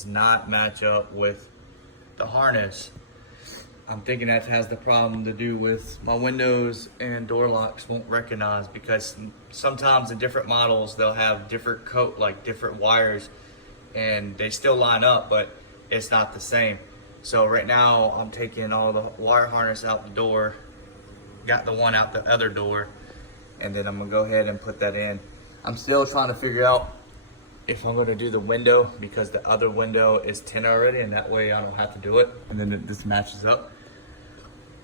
does not match up with the harness. I'm thinking that has the problem to do with my windows and door locks won't recognize, because sometimes in different models they'll have different different wires, and they still line up, but it's not the same. So right now I'm taking all the wire harness out the door, got the one out the other door, and then I'm gonna go ahead and put that in. I'm still trying to figure out if I'm gonna do the window, because the other window is 10 already, and that way I don't have to do it, and then this matches up.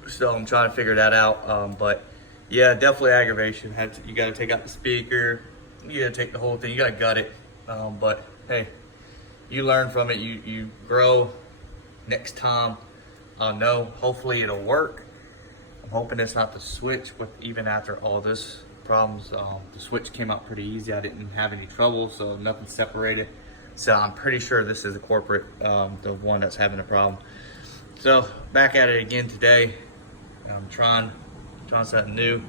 So I'm trying to figure that out, but yeah, definitely aggravation. You got to take out the speaker, you got to take the whole thing, you got to gut it. But hey, you learn from it, you grow. Next time I'll know. Hopefully it'll work. I'm hoping it's not the switch. With even after all this problems, the switch came out pretty easy. I didn't have any trouble, so nothing separated. So I'm pretty sure this is a corporate, the one that's having a problem. So back at it again today. I'm trying something new.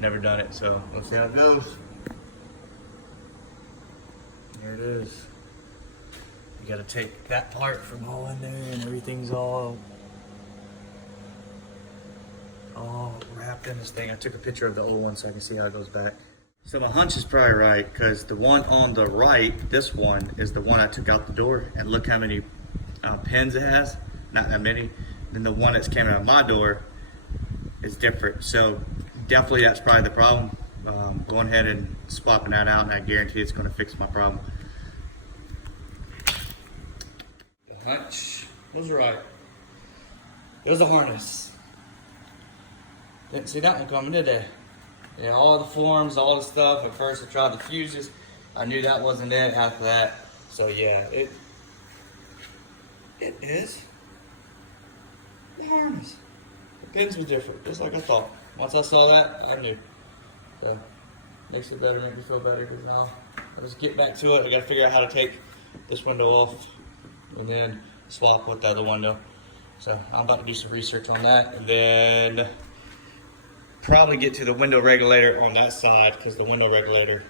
Never done it, so let's see how it goes. Here it is. You gotta take that part from all in there, and everything's all wrapped in this thing. I took a picture of the old one so I can see how it goes back. So my hunch is probably right, because the one on the right, this one, is the one I took out the door, and look how many pins it has. Not that many. Then the one that's came out of my door is different. So definitely that's probably the problem. Going ahead and swapping that out, and I guarantee it's going to fix my problem. The hunch was right. It was a harness. Didn't see that one coming, did they? Yeah, all the forms, all the stuff. At first I tried the fuses. I knew that wasn't it after that. So yeah, it is the harness. The pins were different, just like I thought. Once I saw that, I knew. So, makes it better, make me feel better, because now let's get back to it. I gotta figure out how to take this window off and then swap with the other window. So I'm about to do some research on that, and then probably get to the window regulator on that side, because the window regulator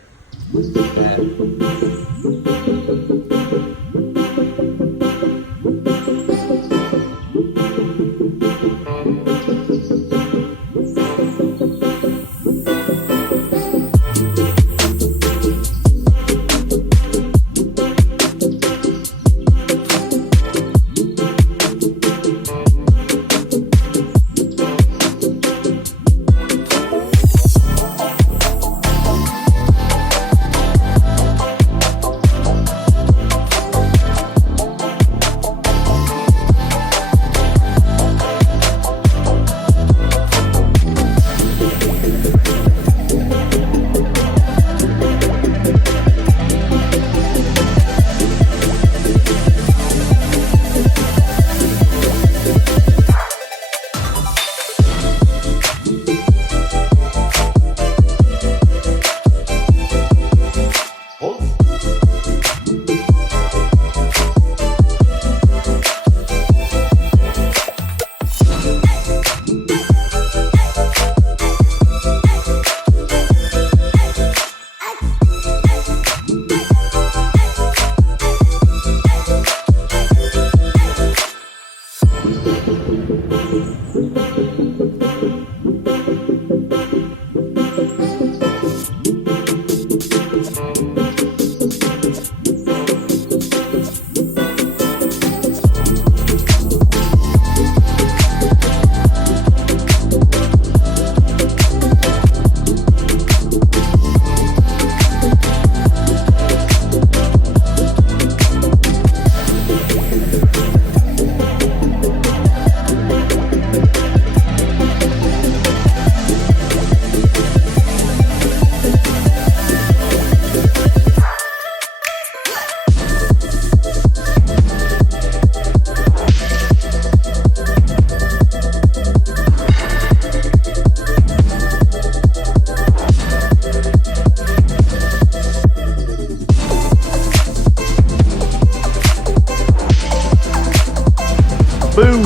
boom,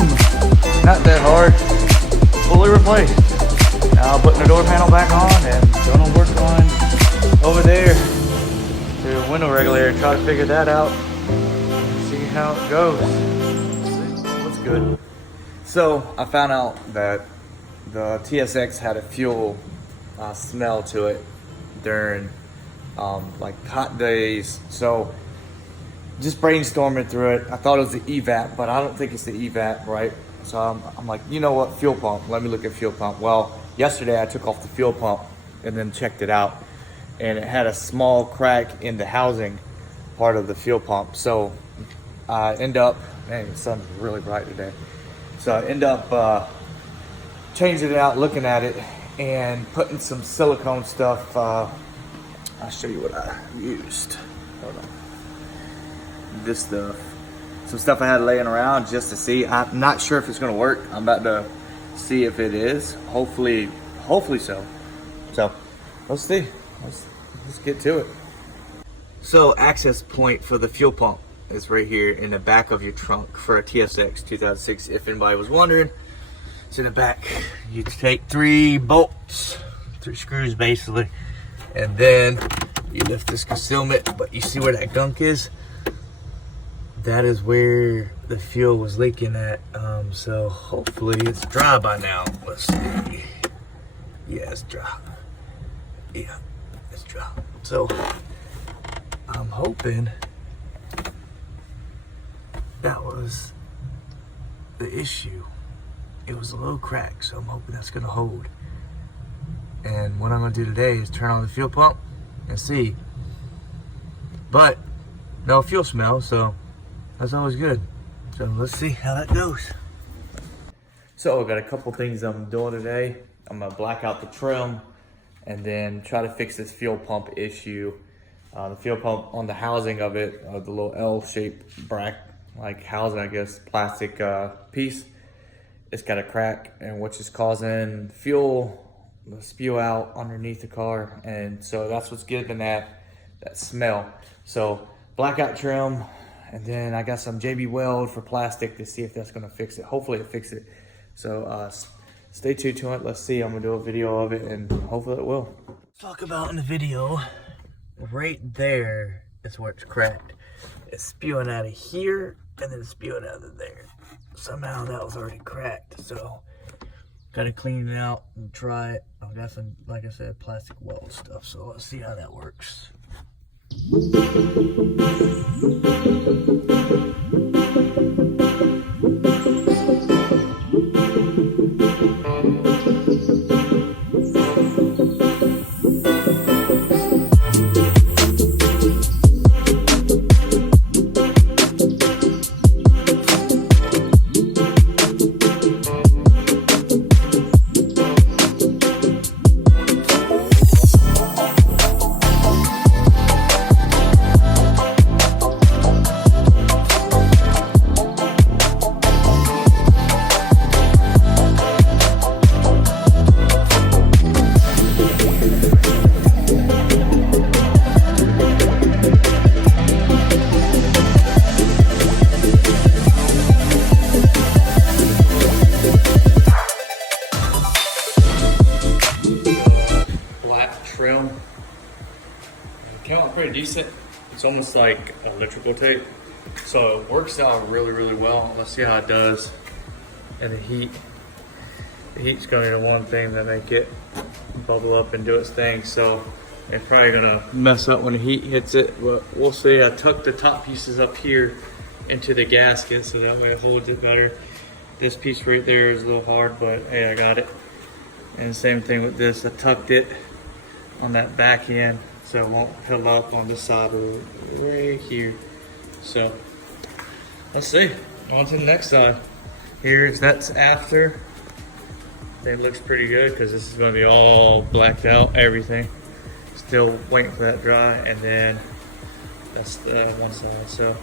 not that hard, fully replaced. Now I'm putting the door panel back on and gonna work on over there to the window regulator, try to figure that out, see how it goes. What's good? So I found out that the TSX had a fuel smell to it during like hot days. So just brainstorming through it. I thought it was the EVAP, but I don't think it's the EVAP, right? So I'm like, you know what, fuel pump. Let me look at fuel pump. Well, yesterday I took off the fuel pump and then checked it out, and it had a small crack in the housing part of the fuel pump. So I end up, man, the sun's really bright today. So I end up changing it out, looking at it, and putting some silicone stuff. I'll show you what I used. Hold on. This stuff. Some stuff I had laying around just to see. I'm not sure if it's gonna work. I'm about to see if it is. Hopefully so. So let's see. Let's get to it. So access point for the fuel pump is right here in the back of your trunk for a TSX 2006. If anybody was wondering, it's in the back. You take 3 bolts, 3 screws basically, and then you lift this concealment. But you see where that gunk is? That is where the fuel was leaking at. So hopefully it's dry by now. Let's see. Yeah, it's dry. Yeah, it's dry. So I'm hoping that was the issue. It was a low crack, so I'm hoping that's gonna hold. And what I'm gonna do today is turn on the fuel pump and see. But no fuel smell, so that's always good. So let's see how that goes. So I got a couple things I'm doing today. I'm gonna black out the trim and then try to fix this fuel pump issue. The fuel pump on the housing of it, the little L-shaped like housing, I guess, plastic piece, it's got a crack, and which is causing fuel to spew out underneath the car, and so that's what's giving that smell. So blackout trim, and then I got some JB Weld for plastic to see if that's gonna fix it. Hopefully it fixes it. So stay tuned to it. Let's see. I'm gonna do a video of it, and hopefully it will. Talk about in the video, right there is where it's cracked. It's spewing out of here, and then it's spewing out of there. Somehow that was already cracked, so gotta clean it out and try it. I've got some, like I said, plastic weld stuff, so let's see how that works. Trim. It came out pretty decent. It's almost like electrical tape, so it works out really, really well. Let's see how it does in the heat. The heat's going to be the one thing that make it bubble up and do its thing. So it's probably gonna mess up when the heat hits it, but we'll see. I tucked the top pieces up here into the gasket so that way it holds it better. This piece right there is a little hard, but hey, I got it. And the same thing with this. I tucked it on that back end so it won't fill up on this side right here. So let's see. On to the next side. That's after. It looks pretty good because this is going to be all blacked out, everything. Still waiting for that to dry, and then that's the one side. So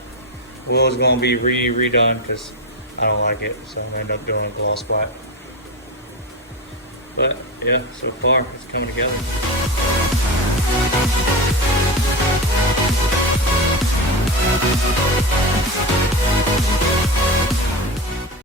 well, it's going to be redone because I don't like it, so I'm going to end up doing a gloss black. But yeah, so far it's coming together.